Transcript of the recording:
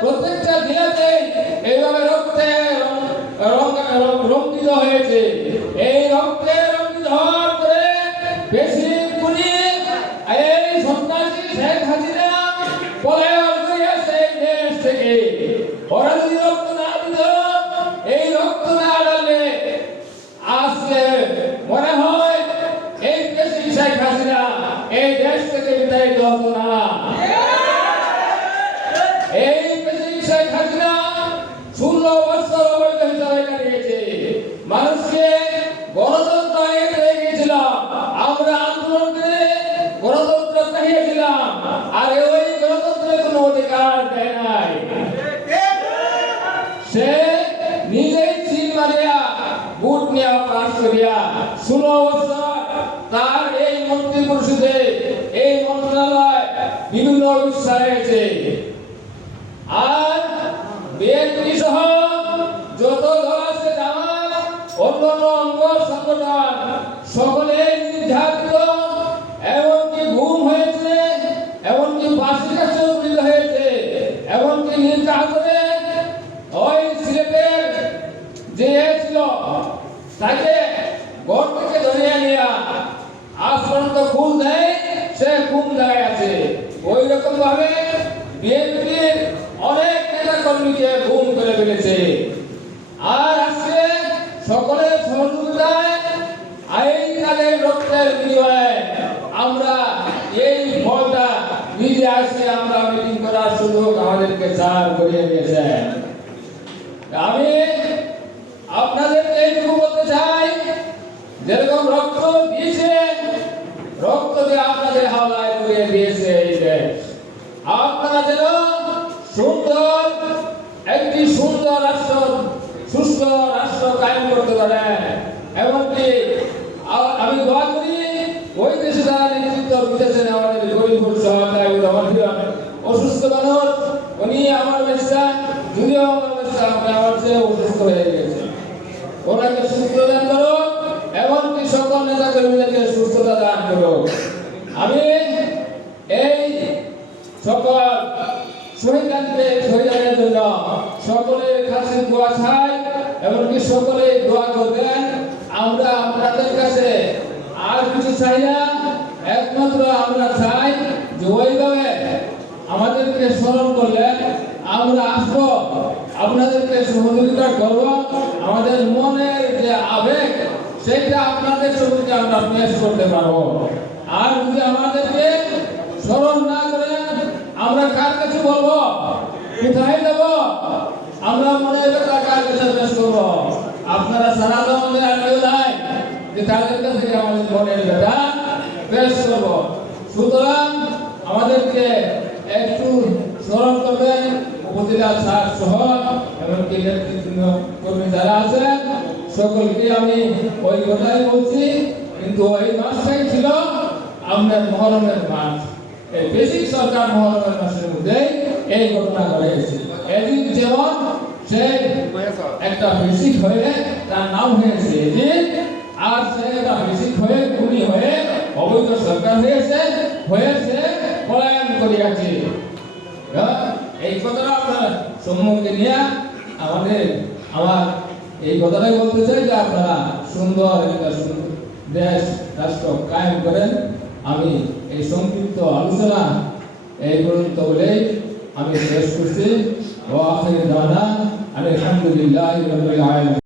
প্রত্যেকটা জেলাতে এইভাবে রক্তে রঙ্গিত হয়েছে থেকে হতো না এই দেশি শেখ হাসিনা ষোলো অবৈধ হিসাবে কাটিয়েছে। মানুষকে গণতন্ত্র গিয়েছিলাম আমরা আন্দোলন গণতন্ত্র চাহিয়েছিলাম। আর ওই গণতন্ত্রের কোনো অধিকার দেয় নাই। সে নিজেই সিল মারিয়া, বুট নিয়ে পাশ করিয়া ষোলো বছর তার এই মন্ত্রী পরিষদে এই মন্ত্রণালয় অনুষ্ঠান হয়েছে আর বিএনপি সহ যত দল আছে জামাত, অন্যান্য অঙ্গ সংগঠন, সকলে নির্যাতিত, এমনকি ঘুম হয়েছে, এমনকি ফাঁসির কাছে হয়েছে, এমনকি নির্যাতনে ওই যে ছিল, তাকে ঘর থেকে ধরিয়ে নিয়ে আজ পর্যন্ত খুন দেয়, সে খুন জায়গায় আছে। ওই ভাবে বিএনপির অনেক নেতা কর্মীকে গুম করে ফেলেছে। আর আজকে সকলের সহযোগিতায় আইনকালের রক্তের বিনিময়ে আমরা এই ফলটা নিজে আসে, আমরা মিটিং করার সুযোগ আমাদেরকে চার করিয়ে দিয়েছেন। আমি আপনাদেরকে এইটুকু বলতে চাই, যেরকম রক্ত দিয়েছেন, রক্ত দিয়ে আপনাদের হাওলায় করিয়ে দিয়েছে এই দেশ। আপনারা যেন সুন্দর, একটি সুন্দর রাষ্ট্র, সুস্থ রাষ্ট্র কায়েম করতে পারেন। আ- আমি দোয়া করি, ওই দেশে যারা নেতৃত্ব দিতেছেন, আমাদের গরিবুর সহায়তায় অসুস্থ মানুষ উনি আমার ব্যবসা, যদিও আমার ব্যবসা আমার চেয়ে অসুস্থ হয়ে গেছে ওনাকে সুস্থ দান করো এমনকি সকল নেতা কর্মীদেরকে সুস্থতা দান করো আমি সকল শহীদানকে শহীদানের জন্য সকলের কাছে দোয়া চাই, এমনকি সকলে দোয়া করবেন। আমরা আপনাদের কাছে আর কিছু চাই না, একমাত্র আমরা চাই যে ওইভাবে আমাদেরকে স্মরণ করলেন আমরা আসব, আপনাদেরকে সহযোগিতা করব। আমাদের মনের যে আবেগ, সেটা আপনাদের সম্মুখে আমরা পেশ করতে পারব। আর যদি আমাদেরকে স্মরণ না করেন আমরা কার কাছে বলব? কোথায় যাব আমরা মনে কথা কার কাছে পেশ করব? আপনারা সারা আমাদের আর কেউ যে তাদের কাছে আমাদের মনের বেটা পেশ করব। সুতরাং আমাদেরকে একটু স্মরণ করবেন উপজেলা স্যার সহ, এমনকি নেতৃত্ব কর্মী যারা আছেন, সকলকে আমি ওই কথাই বলছি, কিন্তু ওই মাসটাই ছিল আমাদের মহরমের মাস। এই বেসিক সরকার মহরমের মাসের মধ্যে এই ঘটনা ঘটেছে এদিন যেমন সে একটা বেসিক হয়ে তার নাম হয়েছে এদিন, আর সে একটা বেসিক হয়ে খুনি হয়ে অবৈধ সরকার হয়েছে হয়েছে পলায়ন করিয়াছে? এই কথাটা আপনার সম্মুখে নিয়ে আমাদের, আমার এই কথাটাই বলতে চাই যে আপনারা সুন্দর একটা দেশ, রাষ্ট্র কায়েম করেন আমি এই সংক্ষিপ্ত আলোচনা এই পর্যন্ত বলেই আমি শেষ করছি। ও আখির দানা আলহামদুলিল্লাহ